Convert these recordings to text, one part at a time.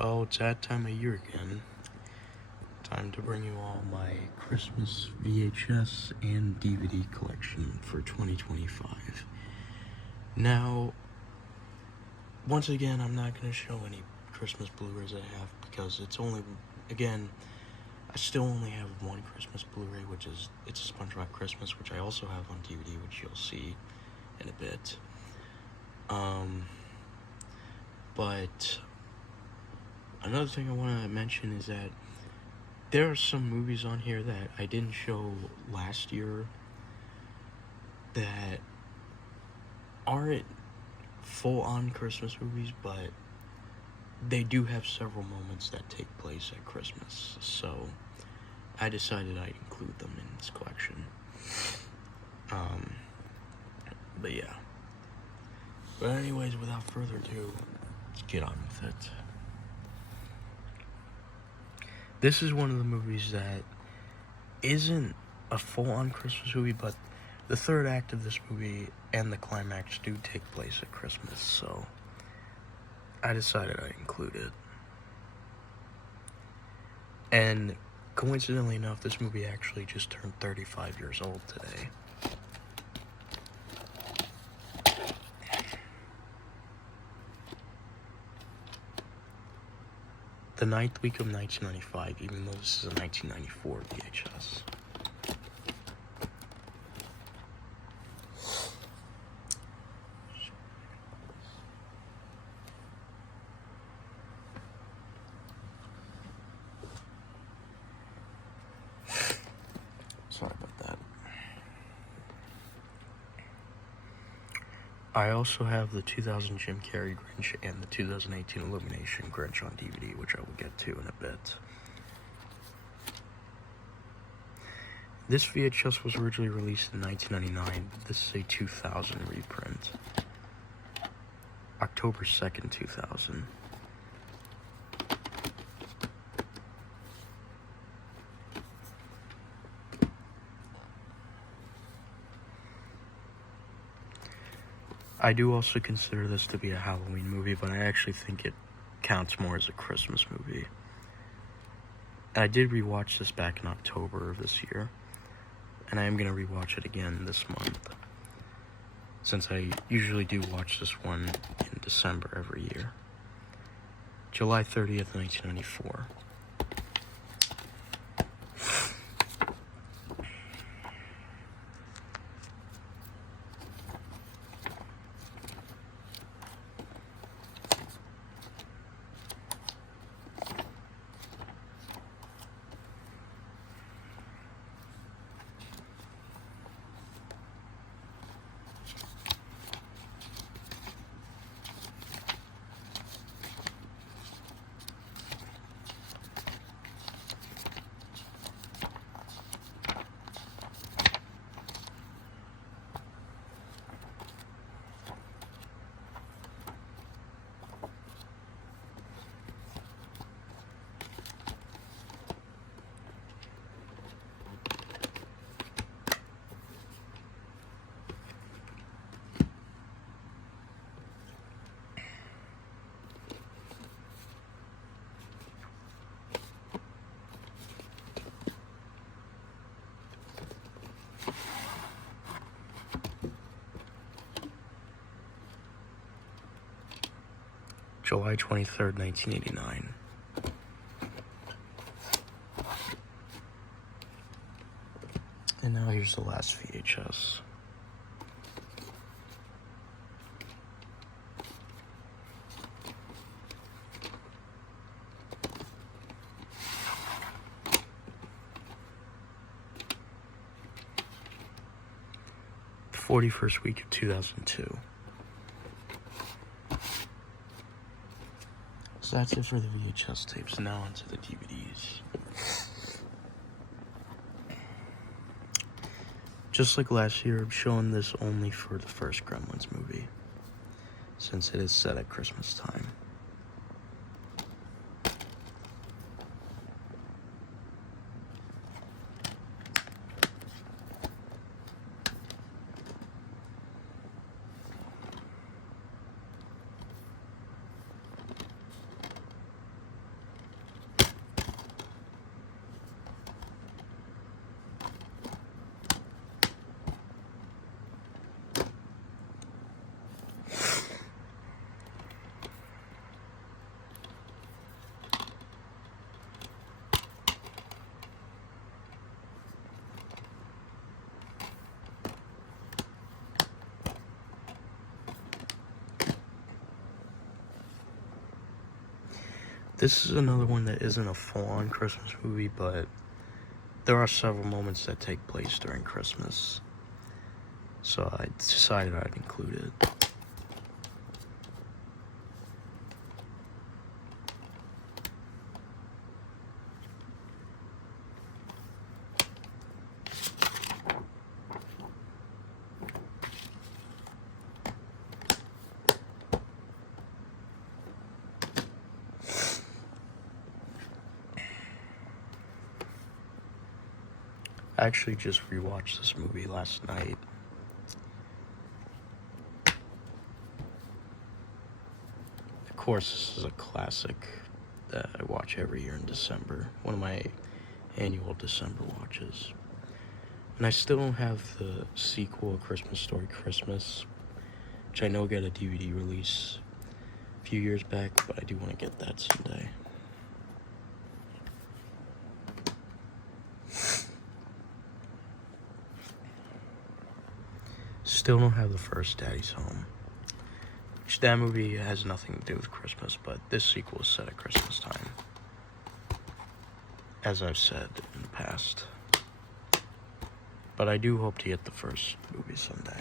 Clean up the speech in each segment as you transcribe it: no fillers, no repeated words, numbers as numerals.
Well, it's that time of year again. Time to bring you all my Christmas VHS and DVD collection for 2025. Now, once again, I'm not going to show any Christmas Blu-rays I have because it's only, again, I still only have one Christmas Blu-ray, which is It's a SpongeBob Christmas, which I also have on DVD, which you'll see in a bit. But another thing I want to mention is that there are some movies on here that I didn't show last year that aren't full-on Christmas movies, but they do have several moments that take place at Christmas, so I decided I'd include them in this collection. But yeah. But anyways, without further ado, let's get on with it. This is one of the movies that isn't a full-on Christmas movie, but the third act of this movie and the climax do take place at Christmas, so I decided I'd include it. And coincidentally enough, this movie actually just turned 35 years old today. The 9th week of 1995, even though this is a 1994 VHS. Sorry about that. I also have the 2000 Jim Carrey Grinch and the 2018 Illumination Grinch on DVD, which I will get to in a bit. This VHS was originally released in 1999, but this is a 2000 reprint. October 2nd, 2000. I do also consider this to be a Halloween movie, but I actually think it counts more as a Christmas movie. And I did rewatch this back in October of this year, and I am going to rewatch it again this month, since I usually do watch this one in December every year. July 30th, 1994. July 23rd, 1989. And now here's the last VHS. The 41st week of 2002. So that's it for the VHS tapes. Now onto the DVDs. Just like last year, I'm showing this only for the first Gremlins movie, since it is set at Christmas time. This is another one that isn't a full-on Christmas movie, but there are several moments that take place during Christmas, so I decided I'd include it. I actually just rewatched this movie last night. Of course, this is a classic that I watch every year in December. One of my annual December watches. And I still don't have the sequel, A Christmas Story Christmas, which I know got a DVD release a few years back, but I do want to get that someday. Still don't have the first Daddy's Home, which that movie has nothing to do with Christmas, but this sequel is set at Christmas time, as I've said in the past. But I do hope to get the first movie someday.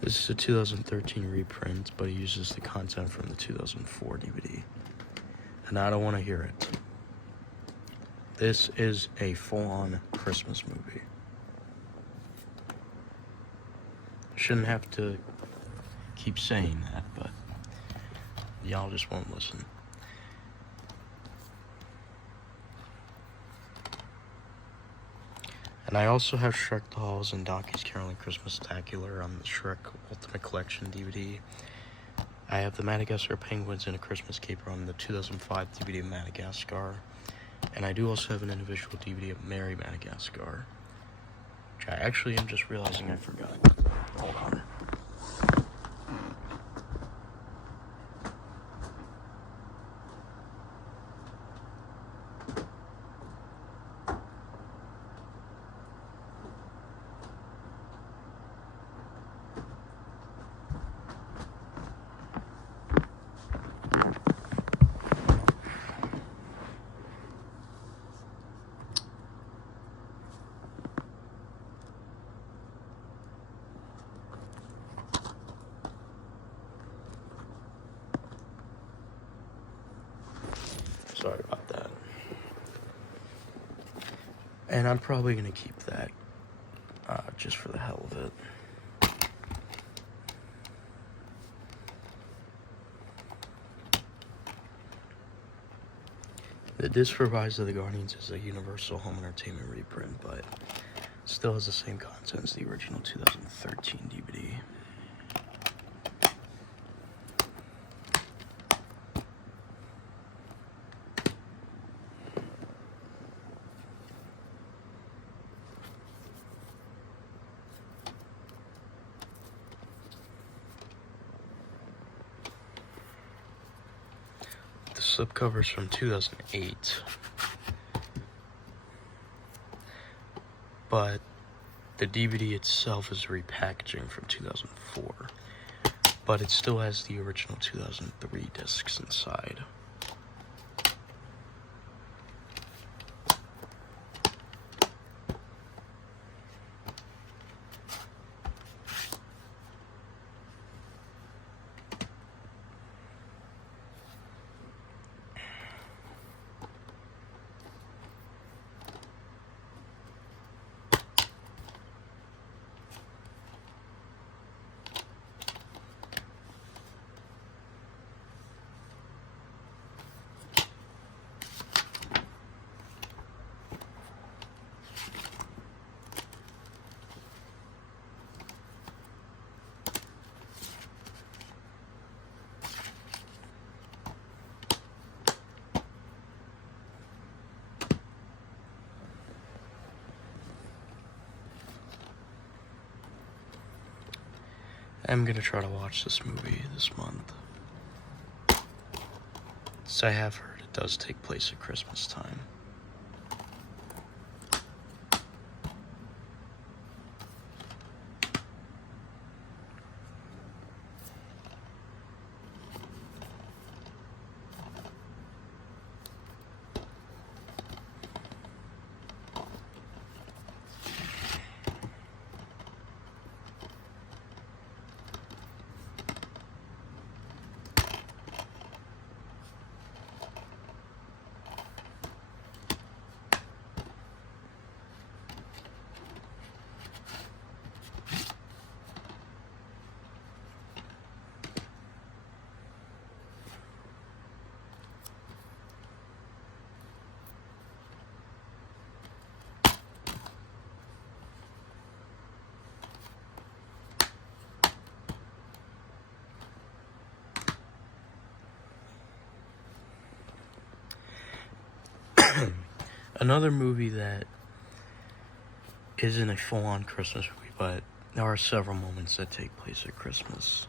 This is a 2013 reprint, but it uses the content from the 2004 DVD. And I don't want to hear it. This is a full-on Christmas movie. Shouldn't have to keep saying that, but y'all just won't listen. And I also have Shrek the Halls and Donkey's Caroling Christmas Spectacular on the Shrek Ultimate Collection DVD. I have the Madagascar Penguins in A Christmas Caper on the 2005 DVD of Madagascar. And I do also have an individual DVD of Merry Madagascar, which I actually am just realizing I forgot. Hold on. Sorry about that. And I'm probably going to keep that just for the hell of it. The disc for Rise of the Guardians is a Universal Home Entertainment reprint, but still has the same content as the original 2013 DVD. The slipcover is from 2008, but the DVD itself is repackaging from 2004, but it still has the original 2003 discs inside. I'm gonna try to watch this movie this month. So I have heard it does take place at Christmas time. Another movie that isn't a full-on Christmas movie, but there are several moments that take place at Christmas.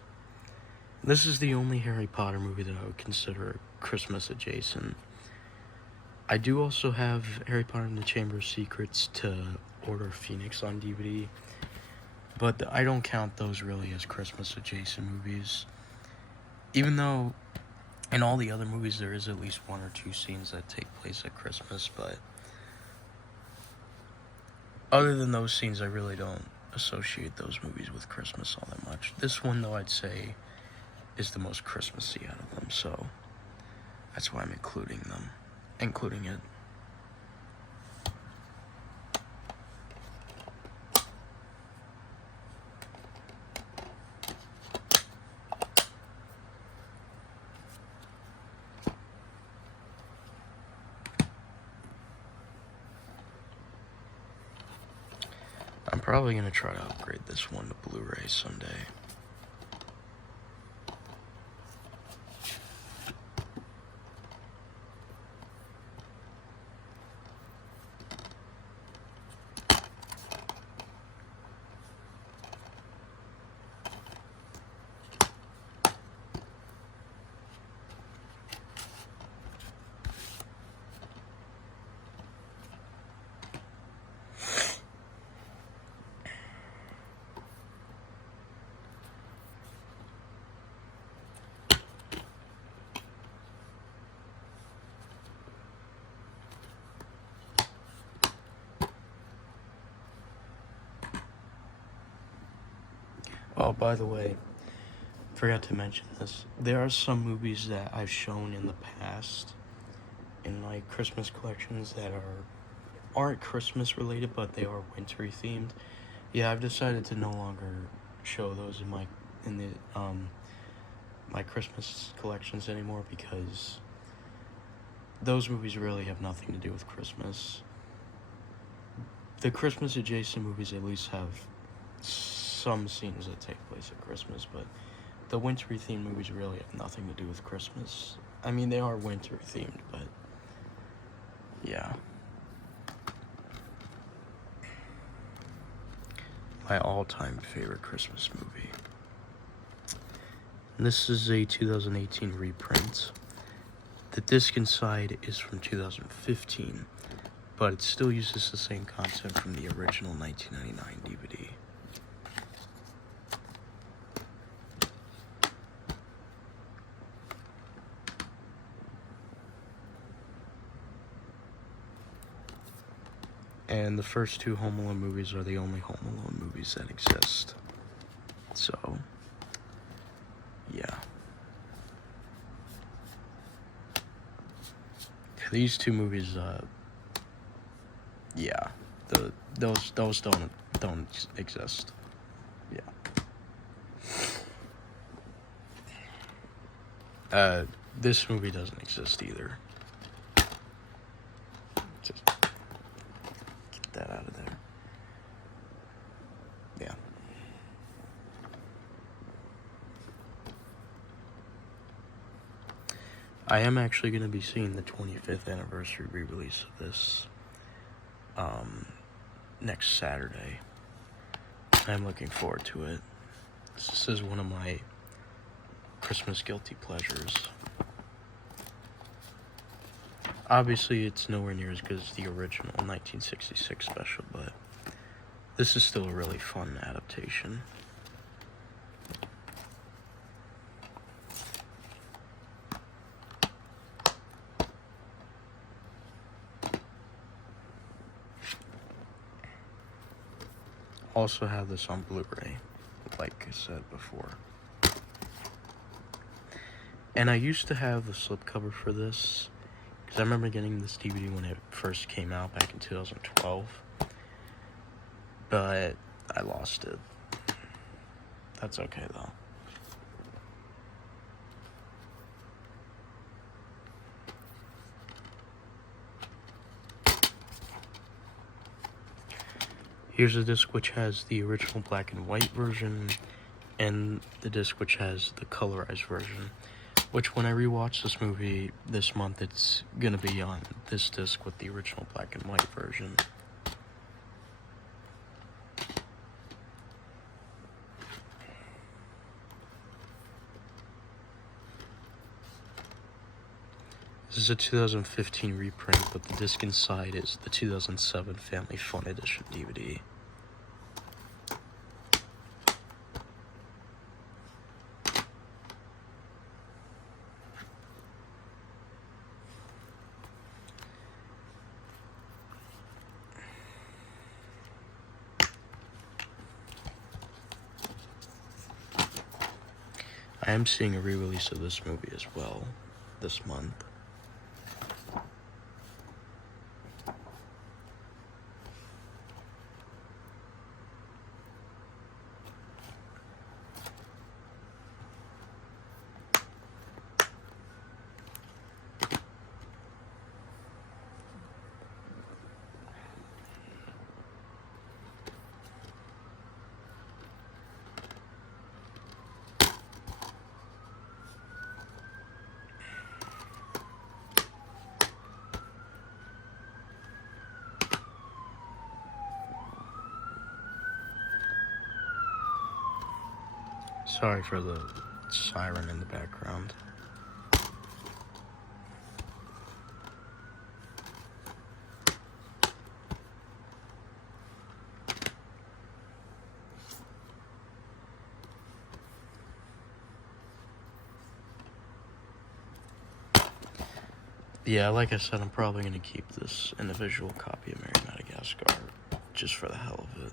This is the only Harry Potter movie that I would consider Christmas adjacent. I do also have Harry Potter and the Chamber of Secrets to Order of Phoenix on DVD, but I don't count those really as Christmas adjacent movies. Even though in all the other movies there is at least one or two scenes that take place at Christmas, but other than those scenes, I really don't associate those movies with Christmas all that much. This one, though, I'd say is the most Christmassy out of them, so that's why I'm including it. I'm probably going to try to upgrade this one to Blu-ray someday. Oh, by the way, forgot to mention this. There are some movies that I've shown in the past in my Christmas collections that aren't Christmas related, but they are wintry themed. Yeah, I've decided to no longer show those in my Christmas collections anymore because those movies really have nothing to do with Christmas. The Christmas adjacent movies at least have some scenes that take place at Christmas, but the wintry themed movies really have nothing to do with Christmas. I mean, they are winter themed, but yeah. My all-time favorite Christmas movie. And this is a 2018 reprint. The disc inside is from 2015, but it still uses the same content from the original 1999 DVD. And the first two Home Alone movies are the only Home Alone movies that exist. So, yeah. These two movies, yeah, those don't exist. Yeah. This movie doesn't exist either. Just get that out of there. Yeah. I am actually going to be seeing the 25th anniversary re-release of this next Saturday. I'm looking forward to it. This is one of my Christmas guilty pleasures. Obviously, it's nowhere near as good as the original 1966 special, but this is still a really fun adaptation. Also have this on Blu-ray, like I said before. And I used to have the slipcover for this, because I remember getting this DVD when it first came out back in 2012. But I lost it. That's okay though. Here's a disc which has the original black and white version, and the disc which has the colorized version. Which, when I rewatch this movie this month, it's gonna be on this disc with the original black and white version. This is a 2015 reprint, but the disc inside is the 2007 Family Fun Edition DVD. I am seeing a re-release of this movie as well this month. Sorry for the siren in the background. Yeah, like I said, I'm probably going to keep this individual copy of Mary Madagascar just for the hell of it.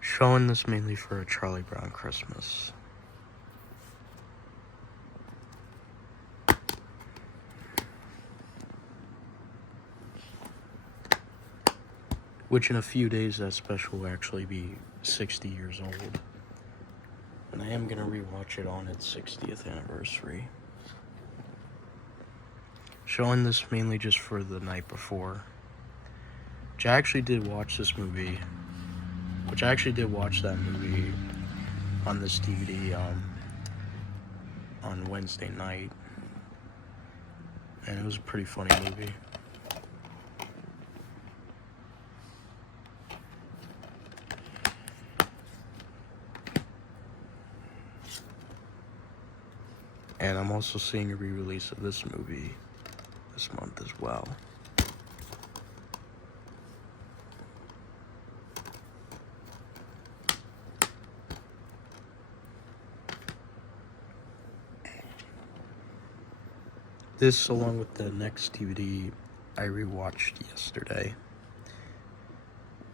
Showing this mainly for a Charlie Brown Christmas. Which in a few days that special will actually be 60 years old. And I am going to rewatch it on its 60th anniversary. Showing this mainly just for the night before. Which I actually did watch that movie on this DVD on Wednesday night. And it was a pretty funny movie. And I'm also seeing a re-release of this movie this month as well. This, along with the next DVD I rewatched yesterday.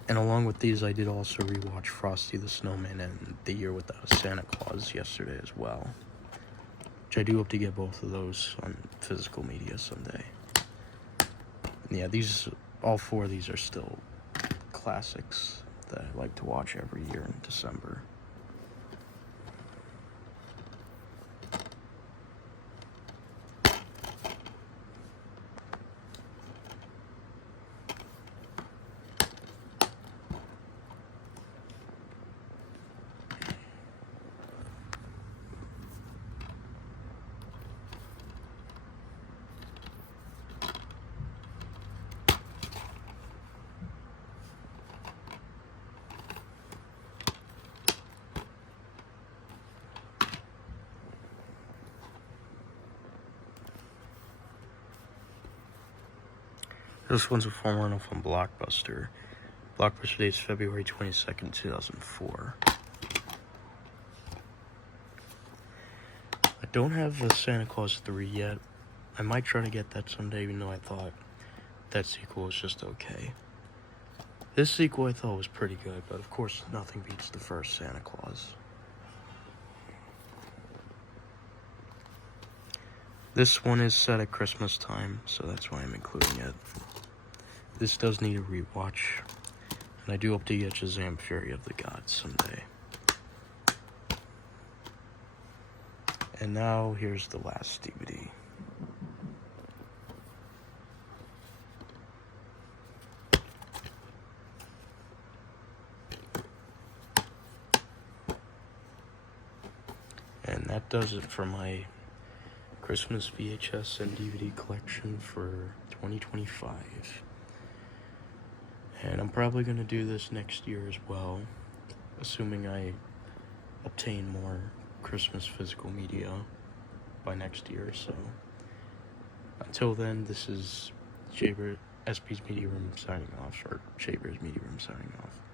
And along with these, I did also rewatch Frosty the Snowman and The Year Without a Santa Claus yesterday as well. Which I do hope to get both of those on physical media someday. And yeah, all four of these are still classics that I like to watch every year in December. This one's a former run from Blockbuster. Blockbuster date is February 22nd, 2004. I don't have the Santa Claus 3 yet. I might try to get that someday, even though I thought that sequel was just okay. This sequel I thought was pretty good, but of course nothing beats the first Santa Claus. This one is set at Christmas time, so that's why I'm including it. This does need a rewatch, and I do hope to get Shazam! Fury of the Gods someday. And now, here's the last DVD. And that does it for my Christmas VHS and DVD collection for 2025. And I'm probably going to do this next year as well, assuming I obtain more Christmas physical media by next year. So until then, this is SP's Media Room signing off, or Shaver's Media Room signing off.